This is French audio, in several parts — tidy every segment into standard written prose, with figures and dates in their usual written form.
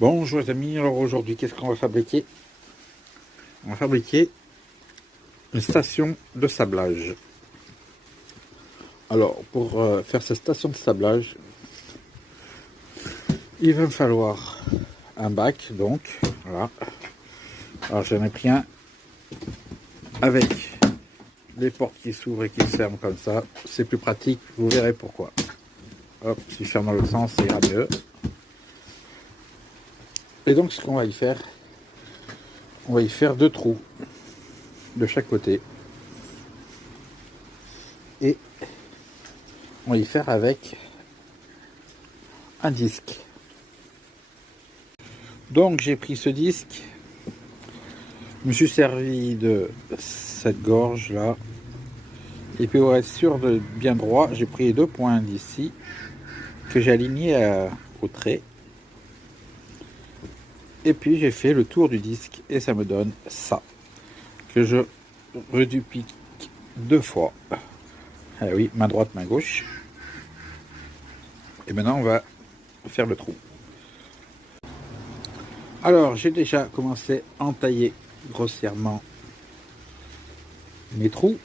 Bonjour les amis, alors aujourd'hui qu'est-ce qu'on va fabriquer? On va fabriquer une station de sablage. Alors pour faire cette station de sablage, il va me falloir un bac, donc voilà. Alors j'en ai pris un avec les portes qui s'ouvrent et qui se ferment comme ça, c'est plus pratique, vous verrez pourquoi. Hop, si je ferme dans l'autre sens, ça ira mieux. Et donc ce qu'on va y faire, on va y faire 2 trous de chaque côté. Et on va y faire avec un disque. Donc j'ai pris ce disque, je me suis servi de cette gorge là, et puis pour être sûr de bien droit, j'ai pris les 2 points d'ici que j'ai alignés au trait. Et puis j'ai fait le tour du disque et ça me donne ça, que je reduplique 2 fois. Ah oui, main droite, main gauche. Et maintenant on va faire le trou. Alors j'ai déjà commencé à entailler grossièrement mes trous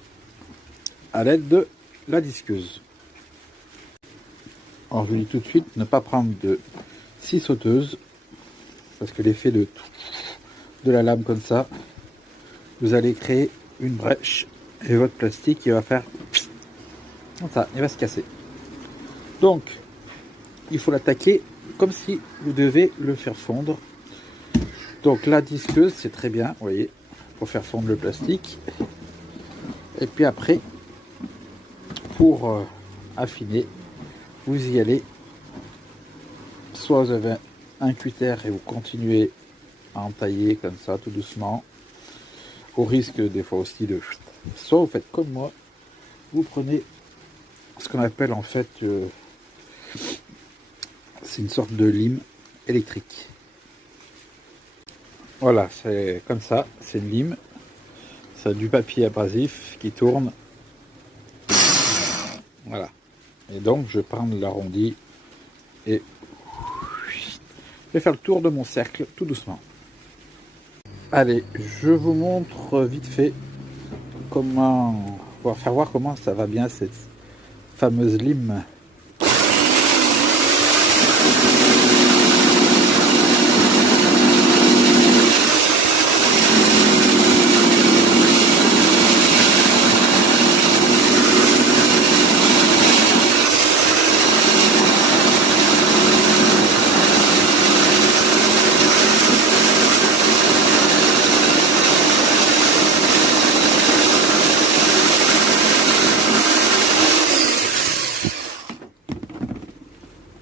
à l'aide de la disqueuse. Alors je vous dis tout de suite, ne pas prendre de scie sauteuse, parce que l'effet de la lame comme ça, vous allez créer une brèche et votre plastique il va faire comme ça, il va se casser. Donc il faut l'attaquer comme si vous devez le faire fondre. Donc la disqueuse c'est très bien, vous voyez, pour faire fondre le plastique. Et puis après, pour affiner, vous y allez, soit vous avez un cutter et vous continuez à entailler comme ça tout doucement, au risque des fois aussi de, soit vous faites comme moi, vous prenez ce qu'on appelle en fait, c'est une sorte de lime électrique. Voilà, c'est comme ça, c'est une lime, c'est du papier abrasif qui tourne. Voilà, et donc je prends l'arrondi et je vais faire le tour de mon cercle tout doucement. Allez, je vous montre vite fait comment, faire voir comment ça va bien cette fameuse lime.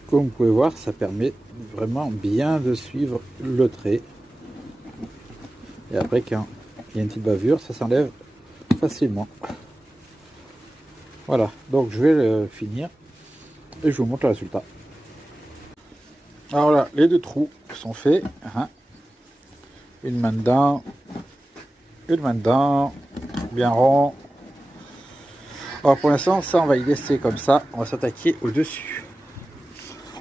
Comme vous pouvez voir, ça permet vraiment bien de suivre le trait. Et après, quand il y a une petite bavure, ça s'enlève facilement. Voilà, donc je vais le finir et je vous montre le résultat. Alors là, les 2 trous sont faits. Hein. Une main dedans, bien rond. Alors pour l'instant, ça on va y laisser comme ça. On va s'attaquer au-dessus.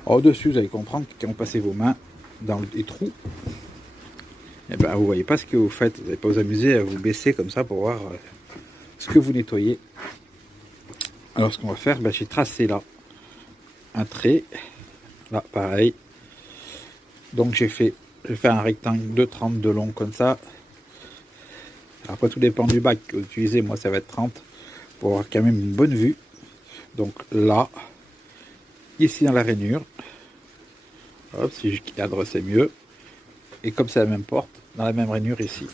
Au-dessus, vous allez comprendre que quand vous passez vos mains dans les trous, eh ben, vous ne voyez pas ce que vous faites. Vous n'allez pas vous amuser à vous baisser comme ça pour voir ce que vous nettoyez. Alors ce qu'on va faire, ben, j'ai tracé là un trait. Là, pareil. Donc j'ai fait un rectangle de 30 de long comme ça. Alors, après, tout dépend du bac que vous utilisez. Moi, ça va être 30 pour avoir quand même une bonne vue. Donc là, ici dans la rainure. Hop, si je cadre, c'est mieux. Et comme c'est la même porte, dans la même rainure ici.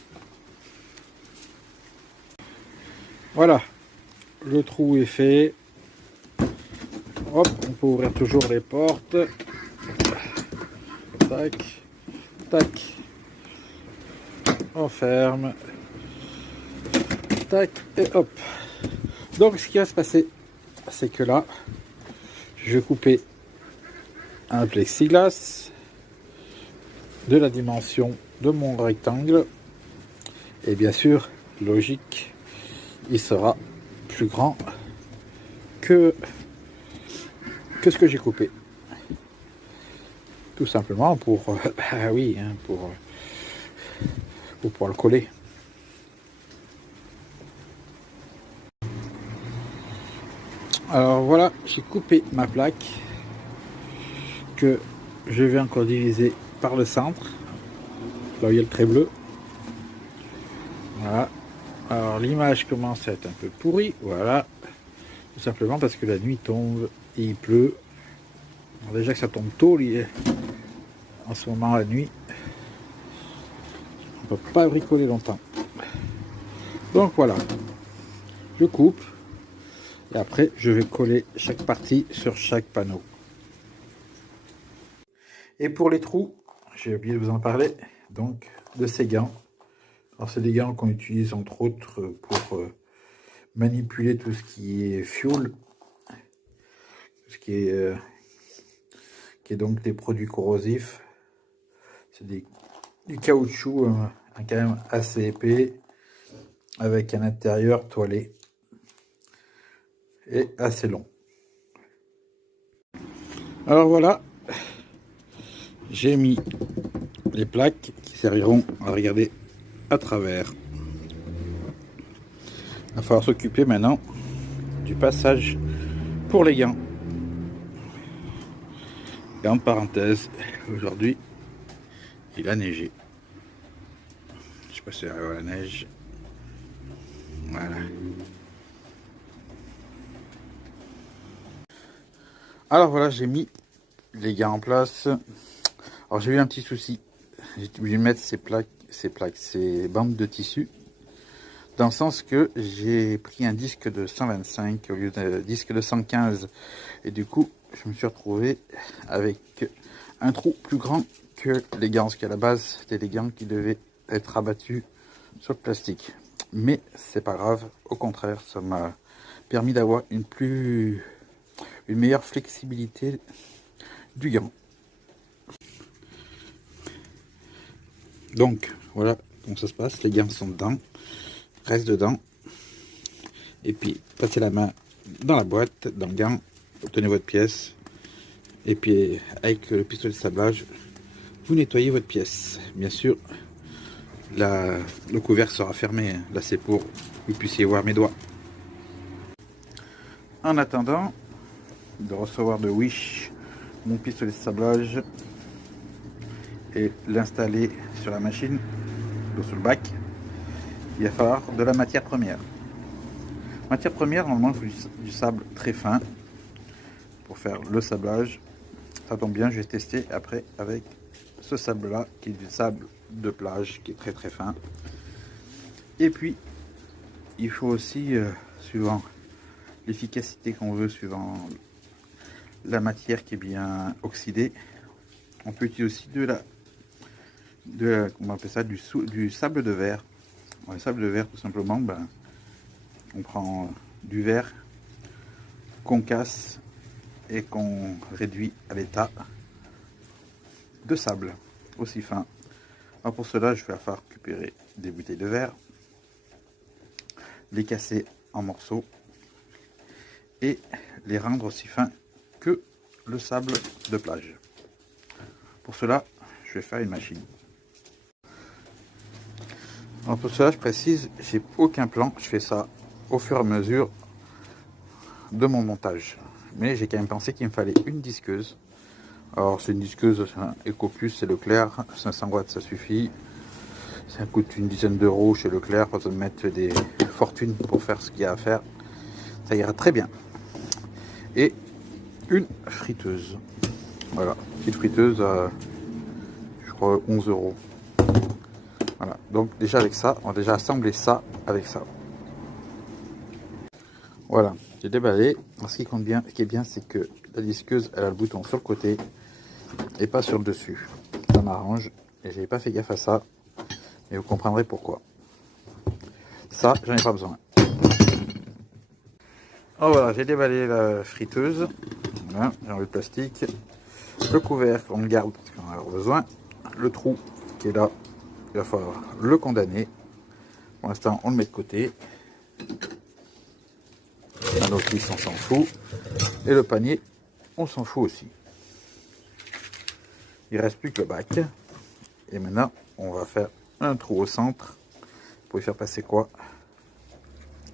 Voilà, le trou est fait. Hop, on peut ouvrir toujours les portes. Tac, tac. On ferme. Tac, et hop. Donc ce qui va se passer, c'est que là, je vais couper un plexiglas de la dimension de mon rectangle. Et bien sûr, logique, il sera plus grand que ce que j'ai coupé. Tout simplement pour, bah oui, hein, pour pouvoir le coller. Alors voilà, j'ai coupé ma plaque que je vais encore diviser par le centre, là où il y a le trait bleu. Voilà. Alors l'image commence à être un peu pourrie, voilà. Tout simplement parce que la nuit tombe et il pleut. Alors déjà que ça tombe tôt, en ce moment la nuit, on ne peut pas bricoler longtemps. Donc voilà, je coupe et après je vais coller chaque partie sur chaque panneau. Et pour les trous, j'ai oublié de vous en parler, donc de ces gants. Alors c'est des gants qu'on utilise entre autres pour manipuler tout ce qui est fuel, tout ce qui est donc des produits corrosifs. C'est du caoutchouc quand même assez épais, avec un intérieur toilé et assez long. Alors voilà, j'ai mis les plaques qui serviront à regarder à travers. Il va falloir s'occuper maintenant du passage pour les gants. Et en parenthèse, aujourd'hui, il a neigé. Je sais pas si c'est la neige. Voilà. Alors voilà, j'ai mis les gants en place. Alors j'ai eu un petit souci. J'ai dû mettre ces bandes de tissu. Dans le sens que j'ai pris un disque de 125 au lieu d'un disque de 115. Et du coup, je me suis retrouvé avec un trou plus grand que les gants. Parce qu'à la base, c'était des gants qui devaient être abattus sur le plastique. Mais c'est pas grave. Au contraire, ça m'a permis d'avoir une meilleure flexibilité du gant. Donc, voilà comment ça se passe. Les gants sont dedans. Reste dedans. Et puis, passez la main dans la boîte, dans le gant. Obtenez votre pièce. Et puis, avec le pistolet de sablage, vous nettoyez votre pièce. Bien sûr, le couvercle sera fermé. Là, c'est pour que vous puissiez voir mes doigts. En attendant de recevoir de Wish mon pistolet de sablage et l'installer sur la machine, sur le bac, il va falloir de la matière première. Matière première, normalement, il faut du sable très fin pour faire le sablage. Ça tombe bien, je vais tester après avec ce sable là qui est du sable de plage qui est très très fin. Et puis il faut aussi suivant l'efficacité qu'on veut, suivant la matière qui est bien oxydée, on peut utiliser aussi comment on appelle ça, du sable de verre. Le sable de verre, tout simplement, on prend du verre qu'on casse et qu'on réduit à l'état de sable aussi fin. Alors pour cela, je vais faire récupérer des bouteilles de verre, les casser en morceaux et les rendre aussi fins que le sable de plage. Pour cela, je vais faire une machine. Alors pour cela, je précise, j'ai aucun plan, je fais ça au fur et à mesure de mon montage. Mais j'ai quand même pensé qu'il me fallait une disqueuse. Alors c'est une disqueuse EcoPlus, c'est Leclerc, 500 watts ça suffit. Ça coûte une dizaine d'euros chez Leclerc, pas besoin de mettre des fortunes pour faire ce qu'il y a à faire. Ça ira très bien. Et une friteuse. Voilà, petite friteuse à, je crois, 11 euros. Voilà, donc déjà avec ça, on va déjà assembler ça avec ça. Voilà, j'ai déballé. Alors, ce qui est bien, c'est que la disqueuse, elle a le bouton sur le côté et pas sur le dessus. Ça m'arrange et j'avais pas fait gaffe à ça. Et vous comprendrez pourquoi. Ça, j'en ai pas besoin. Oh voilà, j'ai déballé la friteuse. Voilà, j'ai enlevé le plastique. Le couvercle, on le garde parce qu'on en a besoin. Le trou qui est là, il va falloir le condamner. Pour l'instant, on le met de côté. La notice, on s'en fout. Et le panier, on s'en fout aussi. Il reste plus que le bac. Et maintenant, on va faire un trou au centre pour y faire passer quoi?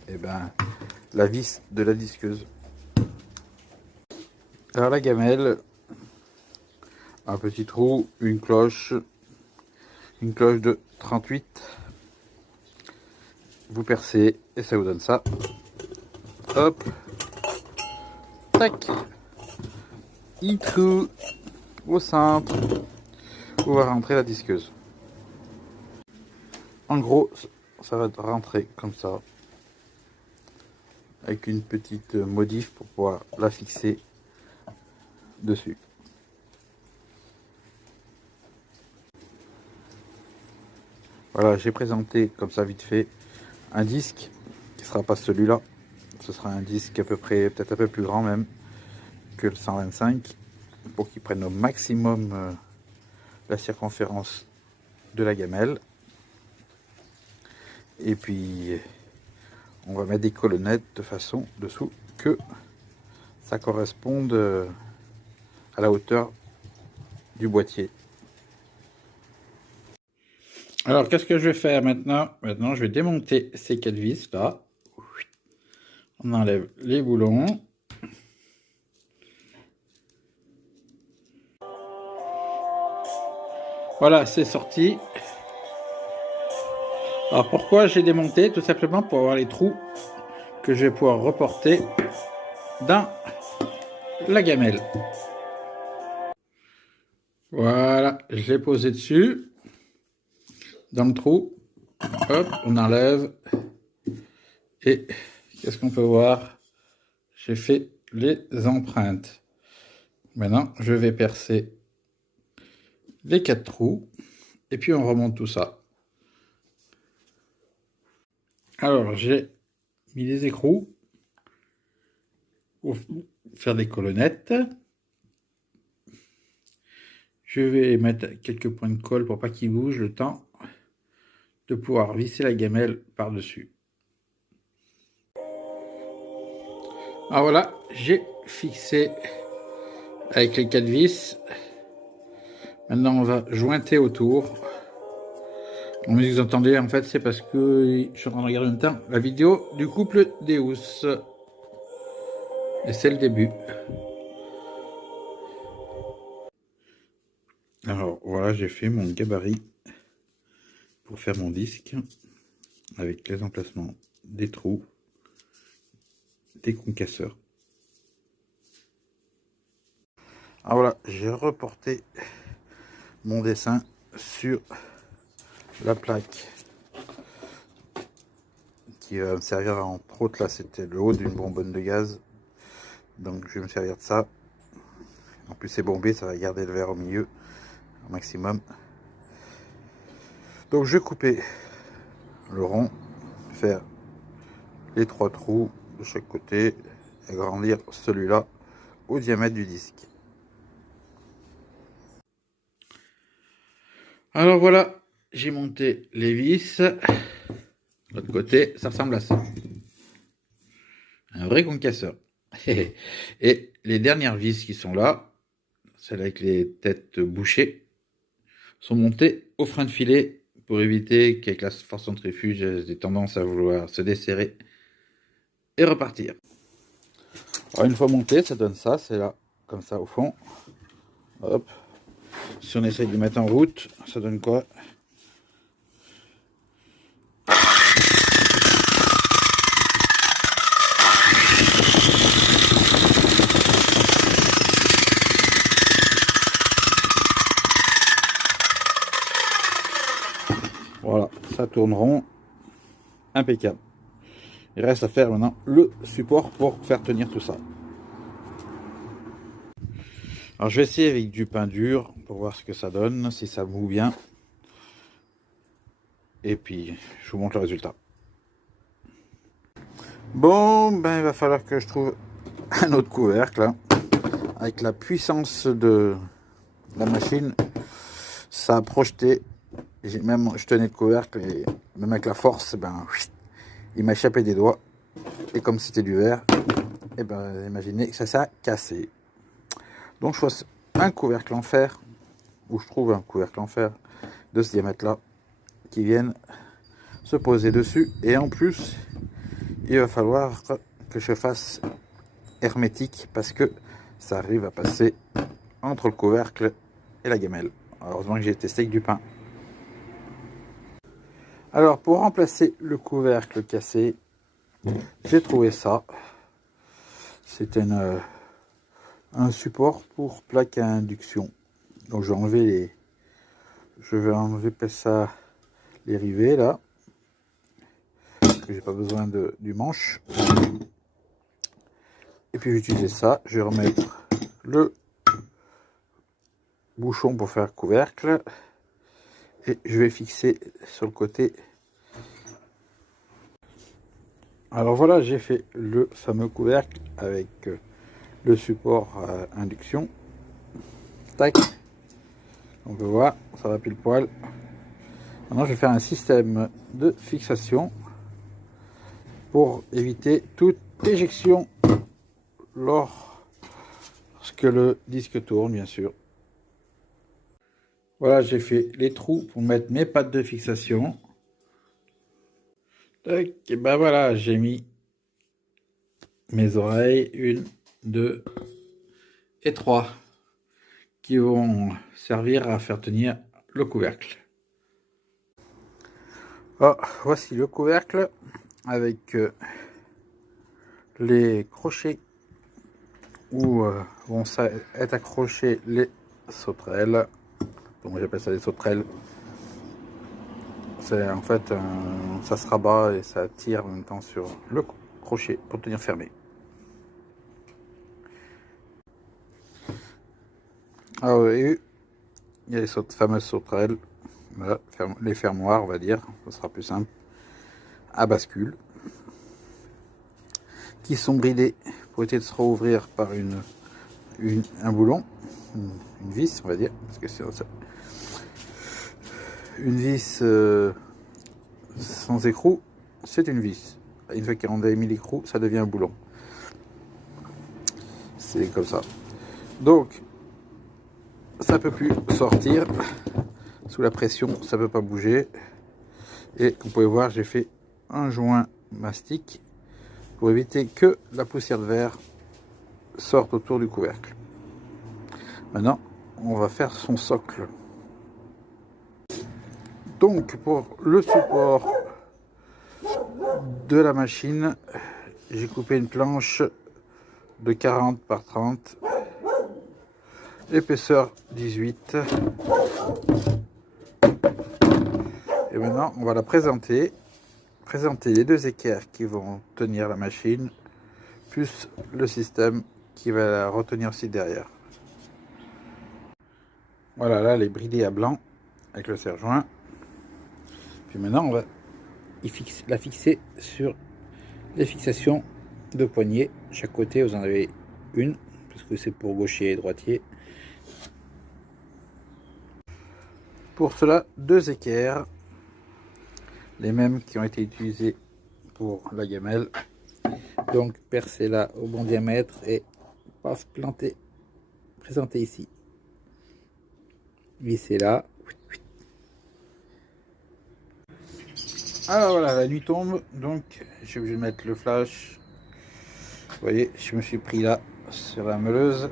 Et ben, la vis de la disqueuse. Alors la gamelle, un petit trou, une cloche de 38. Vous percez et ça vous donne ça. Hop, tac, il trou au centre où va rentrer la disqueuse. En gros, ça va rentrer comme ça, avec une petite modif pour pouvoir la fixer dessus. Voilà, j'ai présenté comme ça vite fait un disque qui sera pas celui-là. Ce sera un disque à peu près, peut-être un peu plus grand même que le 125, pour qu'il prenne au maximum la circonférence de la gamelle. Et puis on va mettre des colonnettes de façon dessous que ça corresponde à la hauteur du boîtier. Alors qu'est-ce que je vais faire maintenant? Maintenant je vais démonter ces 4 vis là. On enlève les boulons. Voilà, c'est sorti. Alors pourquoi j'ai démonté? Tout simplement pour avoir les trous que je vais pouvoir reporter dans la gamelle. Voilà, je l'ai posé dessus, dans le trou. Hop, on enlève. Et qu'est-ce qu'on peut voir? J'ai fait les empreintes. Maintenant, je vais percer les 4 trous. Et puis, on remonte tout ça. Alors, j'ai mis les écrous pour faire des colonnettes. Je vais mettre quelques points de colle pour pas qu'ils bougent le temps de pouvoir visser la gamelle par-dessus. Alors voilà, j'ai fixé avec les 4 vis. Maintenant, on va jointer autour. Bon, mais vous entendez, en fait, c'est parce que je suis en train de regarder en même temps la vidéo du couple Deus. Et c'est le début. Alors, voilà, j'ai fait mon gabarit pour faire mon disque avec les emplacements des trous, des concasseurs. Alors voilà, j'ai reporté mon dessin sur la plaque qui va me servir entre autres, là c'était le haut d'une bonbonne de gaz, donc je vais me servir de ça. En plus c'est bombé, ça va garder le verre au milieu au maximum. Donc je vais couper le rond, faire les 3 trous de chaque côté, agrandir celui-là au diamètre du disque. Alors voilà, j'ai monté les vis. De l'autre côté, ça ressemble à ça. Un vrai concasseur. Et les dernières vis qui sont là, celles avec les têtes bouchées, sont montées au frein de filet pour éviter qu'avec la force centrifuge, elles aient tendance à vouloir se desserrer et repartir. Alors une fois monté, ça donne ça, c'est là, comme ça au fond. Hop. Si on essaye de mettre en route, ça donne quoi? Voilà, ça tourne rond, impeccable. Il reste à faire maintenant le support pour faire tenir tout ça. Alors je vais essayer avec du pain dur pour voir ce que ça donne, si ça boue bien. Et puis je vous montre le résultat. Bon, ben il va falloir que je trouve un autre couvercle. Hein. Avec la puissance de la machine, ça a projeté. Même je tenais le couvercle et même avec la force, ben il m'a échappé des doigts. Et comme c'était du verre, et ben imaginez que ça s'est cassé. Donc je fasse un couvercle en fer. où je trouve un couvercle en fer de ce diamètre là qui vienne se poser dessus. Et en plus, il va falloir que je fasse hermétique parce que ça arrive à passer entre le couvercle et la gamelle. Heureusement que j'ai testé avec du pain. Alors pour remplacer le couvercle cassé, j'ai trouvé ça. C'est un support pour plaque à induction. Donc je vais enlever ça, les rivets là, parce que j'ai pas besoin du manche. Et puis j'utilise ça, je vais remettre le bouchon pour faire couvercle et je vais fixer sur le côté. Alors voilà, j'ai fait le fameux couvercle avec le support à induction. Tac, on peut voir, ça va pile poil. Maintenant je vais faire un système de fixation pour éviter toute éjection lorsque le disque tourne, bien sûr. Voilà, j'ai fait les trous pour mettre mes pattes de fixation. Tac, et ben voilà, j'ai mis mes oreilles, 1, 2 et 3, qui vont servir à faire tenir le couvercle. Oh, voici le couvercle avec les crochets où vont être accrochés les sauterelles. Donc j'appelle ça des sauterelles. C'est en fait ça se rabat et ça tire en même temps sur le crochet pour tenir fermé. Ah oui, il y a les fameuses sauterelles, voilà, les fermoirs on va dire, ce sera plus simple, à bascule, qui sont bridées pour éviter de se rouvrir par un boulon, une vis on va dire, parce que c'est une vis sans écrou, c'est une vis. Une fois qu'on a mis l'écrou, ça devient un boulon. C'est comme ça. Donc, ça peut plus sortir. Sous la pression, ça peut pas bouger. Et vous pouvez voir, j'ai fait un joint mastic pour éviter que la poussière de verre sorte autour du couvercle. Maintenant, on va faire son socle. Donc pour le support de la machine, j'ai coupé une planche de 40 par 30, épaisseur 18. Et maintenant on va la présenter les deux équerres qui vont tenir la machine, plus le système qui va la retenir aussi derrière. Voilà, là elle est bridée à blanc avec le serre-joint. Puis maintenant, on va la fixer sur les fixations de poignée. Chaque côté, vous en avez une, parce que c'est pour gaucher et droitier. Pour cela, deux équerres, les mêmes qui ont été utilisés pour la gamelle. Donc, percez-la au bon diamètre et paf, plantez, présentez ici. Vissez-la. Alors voilà, la nuit tombe, donc je suis obligé de mettre le flash. Vous voyez, je me suis pris là sur la meuleuse,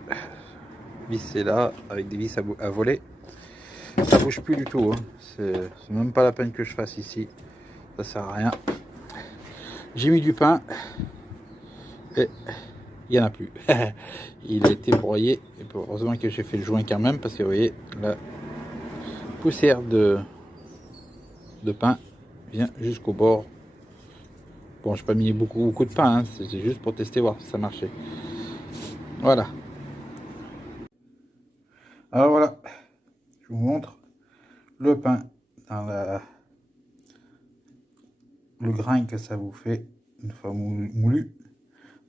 vissé là avec des vis à voler. Ça bouge plus du tout, hein. C'est même pas la peine que je fasse ici, ça sert à rien. J'ai mis du pain et il n'y en a plus. Il a été broyé, et heureusement que j'ai fait le joint quand même, parce que vous voyez, la poussière de pain vient jusqu'au bord. Bon, je n'ai pas mis beaucoup de pain, hein. C'est juste pour tester, voir si ça marchait. Voilà. Alors voilà, je vous montre le pain dans le grain que ça vous fait une fois moulu.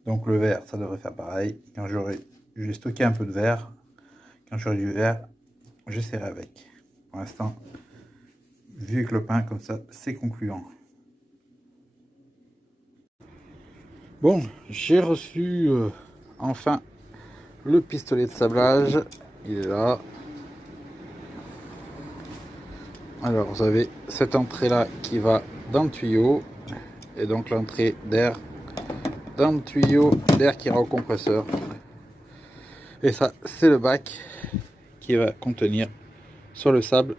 Donc le verre, ça devrait faire pareil. Quand j'ai stocké un peu de verre, quand j'aurai du verre, j'essaierai avec. Pour l'instant, vu que le pain comme ça, c'est concluant. Bon, j'ai reçu enfin le pistolet de sablage. Il est là. Alors vous avez cette entrée là qui va dans le tuyau et donc l'entrée d'air dans le tuyau d'air qui ira au compresseur. Et ça c'est le bac qui va contenir soit le sable,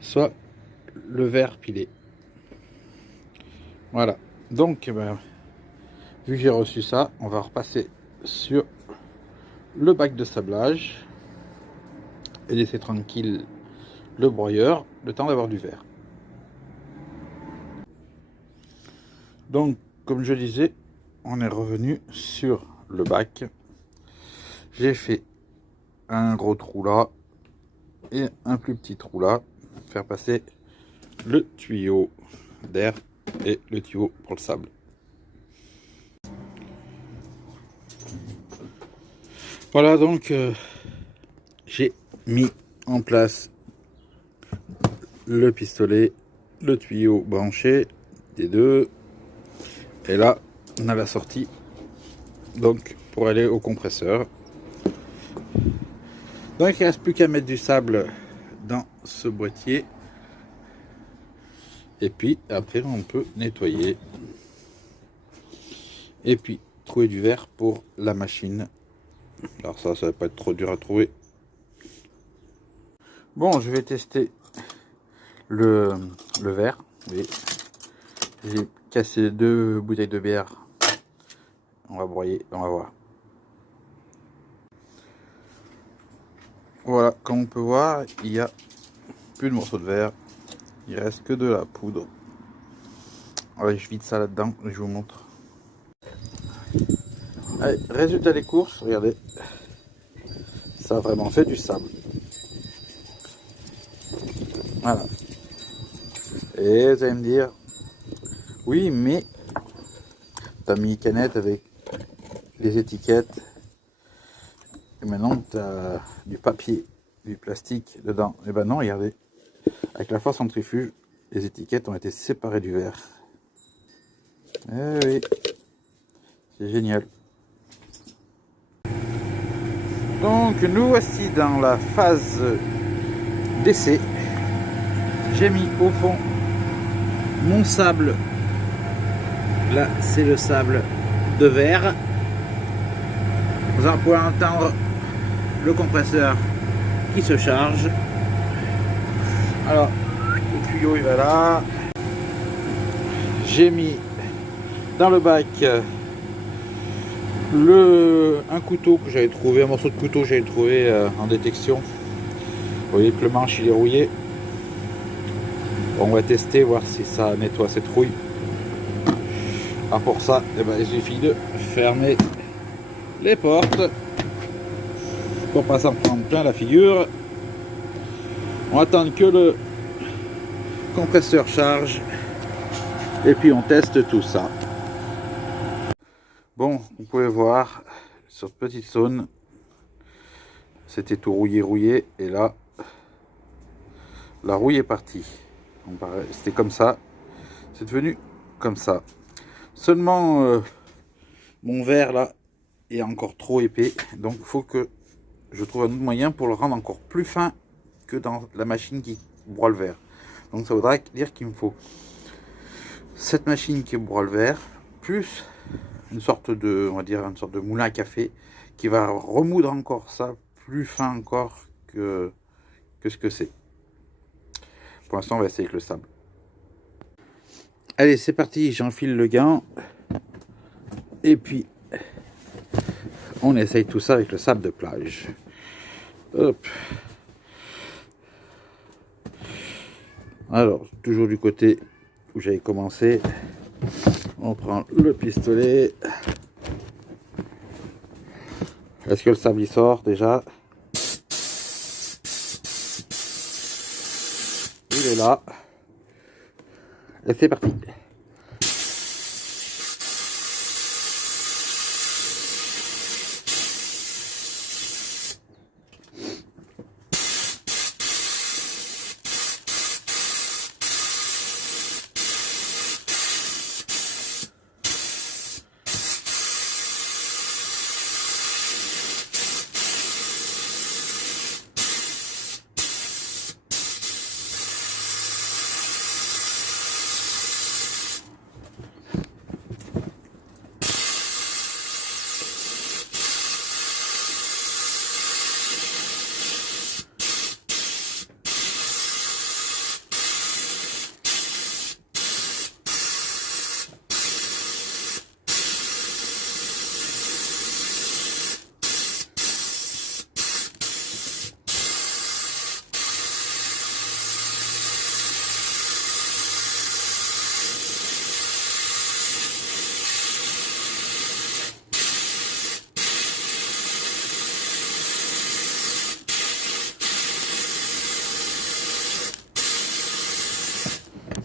soit le verre pilé. Voilà, donc vu que j'ai reçu ça, on va repasser sur le bac de sablage et laisser tranquille le broyeur le temps d'avoir du verre. Donc comme je disais, on est revenu sur le bac. J'ai fait un gros trou là et un plus petit trou là, faire passer le tuyau d'air et le tuyau pour le sable. Voilà, donc j'ai mis en place le pistolet, le tuyau branché des deux, et là on a la sortie donc pour aller au compresseur. Donc il ne reste plus qu'à mettre du sable dans ce boîtier et puis après on peut nettoyer et puis trouver du verre pour la machine. Alors ça va pas être trop dur à trouver. Bon, je vais tester le verre. Oui. J'ai cassé 2 bouteilles de bière. On va broyer, on va voir. Voilà, comme on peut voir, il n'y a plus de morceaux de verre. Il reste que de la poudre. Allez, je vide ça là-dedans et je vous montre. Allez, résultat des courses, regardez. Ça a vraiment fait du sable. Voilà. Et vous allez me dire, oui, mais t'as mis une canette avec les étiquettes. Et maintenant, t'as du papier, du plastique dedans. Et ben non, regardez. Avec la force centrifuge, les étiquettes ont été séparées du verre. Eh oui, c'est génial. Donc nous voici dans la phase d'essai. J'ai mis au fond mon sable. Là c'est le sable de verre. Vous en pouvez entendre le compresseur qui se charge. Alors le tuyau il va là. J'ai mis dans le bac un couteau que j'avais trouvé, un morceau de couteau que j'avais trouvé en détection. Vous voyez que le manche il est rouillé. On va tester, voir si ça nettoie cette rouille. Alors pour ça, eh ben, il suffit de fermer les portes pour pas s'en prendre plein la figure. On attend que le compresseur charge et puis on teste tout ça. Bon, vous pouvez voir sur cette petite zone, c'était tout rouillé et là la rouille est partie. C'était comme ça, c'est devenu comme ça. Seulement mon verre là est encore trop épais, donc il faut que je trouve un autre moyen pour le rendre encore plus fin que dans la machine qui broie le verre. Donc ça voudra dire qu'il me faut cette machine qui broie le verre plus une sorte de, on va dire, une sorte de moulin à café qui va remoudre encore ça plus fin encore que ce que c'est. Pour l'instant on va essayer avec le sable. Allez, c'est parti, j'enfile le gant et puis on essaye tout ça avec le sable de plage. Hop. Alors, toujours du côté où j'avais commencé, on prend le pistolet. Est-ce que le sable y sort déjà? Il est là. Et c'est parti.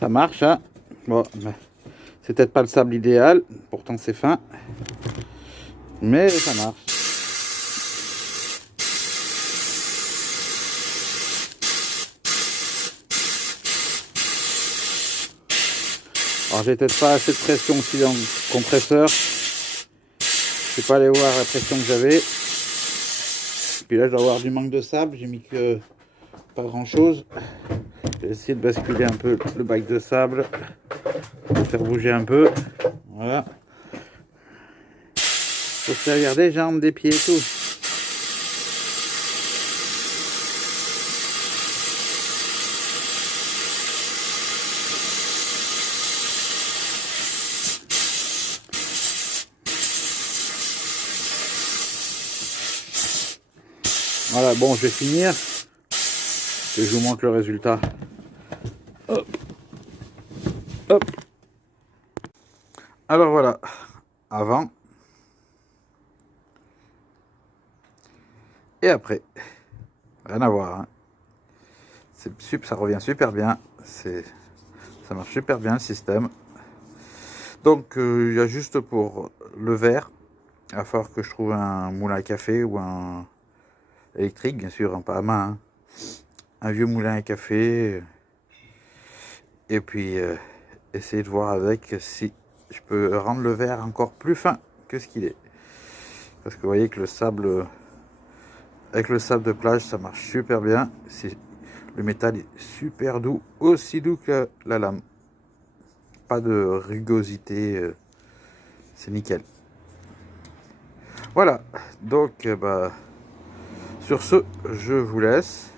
Ça marche, hein. Bon, c'est peut-être pas le sable idéal, pourtant c'est fin, mais ça marche. Alors j'ai peut-être pas assez de pression aussi dans le compresseur. Je vais pas aller voir la pression que j'avais. Puis là je dois avoir du manque de sable, j'ai mis que pas grand chose. Je vais essayer de basculer un peu le bac de sable, de faire bouger un peu. Voilà. Faut se servir des jambes, des pieds et tout. Voilà, bon, je vais finir et je vous montre le résultat. Hop. Hop. Alors voilà, avant et après, rien à voir, hein. Ça revient super bien, ça marche super bien le système. Donc il y a juste pour le verre, il va falloir que je trouve un moulin à café ou un électrique, bien sûr, hein, pas à main, hein. Un vieux moulin à café, et puis essayer de voir avec si je peux rendre le verre encore plus fin que ce qu'il est. Parce que vous voyez que le sable, avec le sable de plage, ça marche super bien. Le métal est super doux, aussi doux que la lame. Pas de rugosité, c'est nickel. Voilà, donc sur ce, je vous laisse.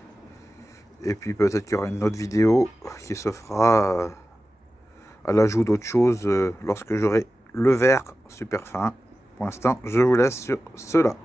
Et puis peut-être qu'il y aura une autre vidéo qui se fera à l'ajout d'autres choses lorsque j'aurai le verre super fin. Pour l'instant, je vous laisse sur cela.